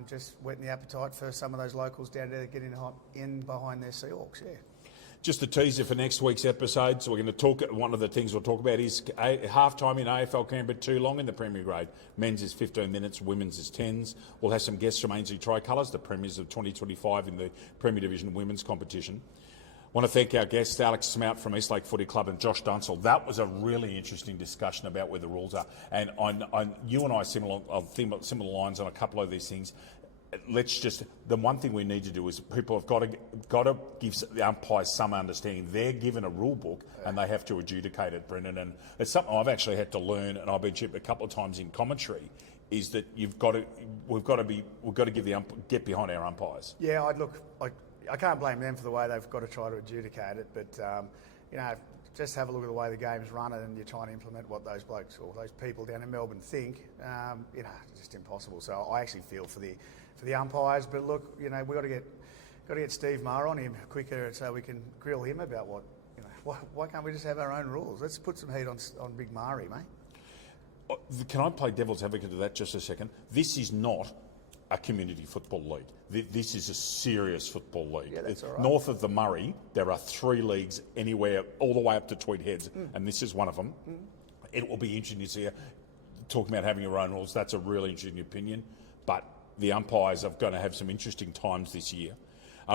Just whetting the appetite for some of those locals down there getting in behind their Seahawks. Yeah. Just a teaser for next week's episode. So we're going to talk. One of the things we'll talk about is half-time in AFL Canberra too long in the Premier Grade. Men's is 15 minutes, women's is 10s. We'll have some guests from Ainsley Tricolours, the premiers of 2025 in the Premier Division women's competition. I want to thank our guests, Alex Smout from Eastlake Footy Club and Josh Dunstall. That was a really interesting discussion about where the rules are. And you and I are similar lines on a couple of these things. The one thing we need to do is people have got to give the umpires some understanding. They're given a rule book and they have to adjudicate it, Brendan. And it's something I've actually had to learn, and I've been chipped a couple of times in commentary, is that we've got to get behind our umpires. Yeah, I can't blame them for the way they've got to try to adjudicate it, but just have a look at the way the game's run and you're trying to implement what those blokes or those people down in Melbourne think. It's just impossible. So I actually feel for the umpires, but look, we've got to get Steve Maher on him quicker so we can grill him about why can't we just have our own rules? Let's put some heat on Big Mari, mate. Can I play devil's advocate to that just a second? This is not a community football league. This is a serious football league. Yeah, that's all right. North of the Murray, there are 3 leagues anywhere, all the way up to Tweed Heads, and this is one of them. It will be interesting to see you talking about having your own rules. That's a really interesting opinion, but the umpires are going to have some interesting times this year.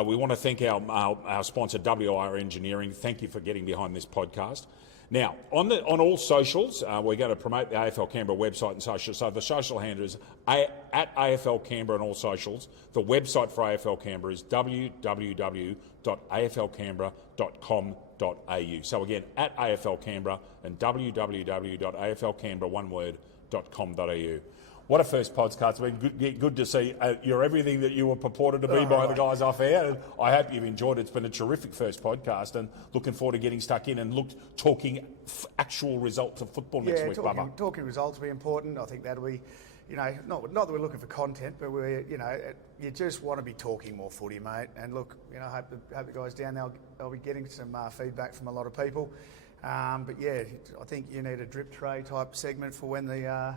We want to thank our sponsor, WIR Engineering. Thank you for getting behind this podcast. Now, on all socials, we're going to promote the AFL Canberra website and socials. So the social handle is at AFL Canberra on all socials. The website for AFL Canberra is www.aflcanberra.com.au. So again, at AFL Canberra and www.aflcanberra.com.au. What a first podcast. It's been good to see you're everything that you were purported to be by the guys off air. And I hope you've enjoyed it. It's been a terrific first podcast, and looking forward to getting stuck in and talking actual results of football next week, Bubba. Talking results will be important. I think that'll be, not that we're looking for content, but you just want to be talking more footy, mate. And look, I hope the guys down there, I'll be getting some feedback from a lot of people. But yeah, I think you need a drip tray type segment for when the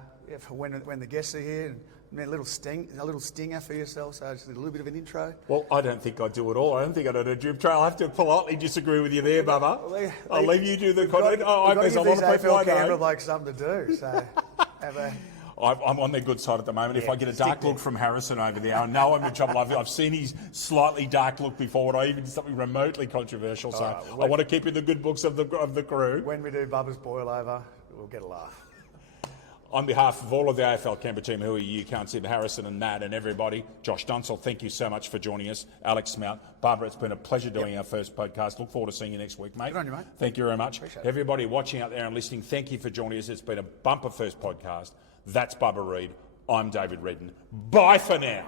when the guests are here, and a little stinger for yourself. So just a little bit of an intro. Well, I don't think I do it all. I don't think I do a drip tray. I'll have to politely disagree with you there, Bubba. I'll leave you do the content. There's a lot of AFL Canberra blokes something to do. So I'm on their good side at the moment. If I get a dark look from Harrison over there, I know I'm in trouble. I've seen his slightly dark look before, and I even did something remotely controversial. So I want to keep in the good books of the crew. When we do Bubba's boil over, we'll get a laugh. On behalf of all of the AFL Canberra team, who you can't see, Harrison and Matt and everybody, Josh Dunstall, thank you so much for joining us. Alex Smout, Barbara, it's been a pleasure doing our first podcast. Look forward to seeing you next week, mate. Good on you, mate. Thank you very much. Appreciate it. Everybody watching out there and listening, thank you for joining us. It's been a bumper first podcast. That's Bubba Reid. I'm David Redden. Bye for now.